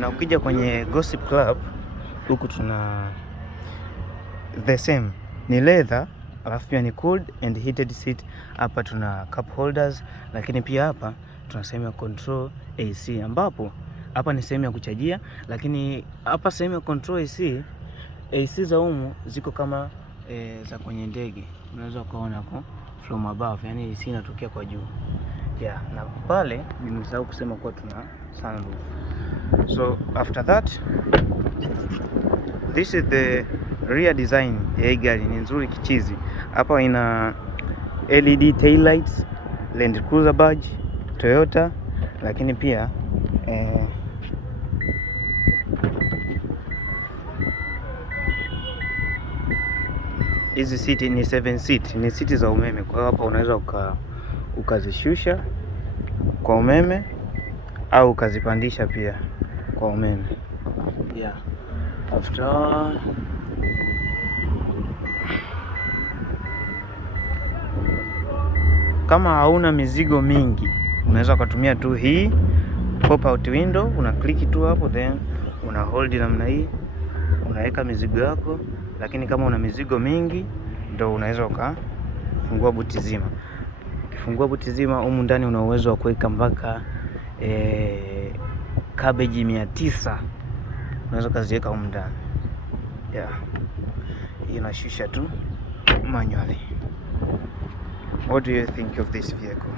Na ukija kwenye Gossip Club huku tuna the same, ni leather alafu pia ni cooled and heated seat. Hapa tuna cup holders, lakini pia hapa tuna sehemu ya control AC, ambapo hapa ni sehemu ya kuchajia, lakini hapa sehemu ya control AC za humu ziko kama za kwenye ndege, unaweza ukaona hapo from above, yani AC inatokea kwa juu. Yeah, na pale nimesahau kusema kuwa tuna sunroof. So after that, this is the rear design ya hii gari. Ni nzuri kichizi. Hapa ina LED tail lights, Land Cruiser badge, Toyota, lakini pia hizi siti ni 7 seat, ni siti za umeme. Kwa hiyo hapa unaweza ukazishusha kwa umeme au ukazipandisha pia kwa umeme. Yeah. After kama hauna mizigo mingi, unaweza ukatumia tu hii pop out window, una click tu hapo, then una hold namna hii, unaweka mizigo yako. Lakini kama una mizigo mingi, ndio unaweza ukafungua buti zima. Ukifungua buti zima, humu ndani una uwezo wa kuweka mpaka cabbage 900 unaweza kaziweka humu ndani. Yeah, inashusha tu manually. What do you think of this vehicle?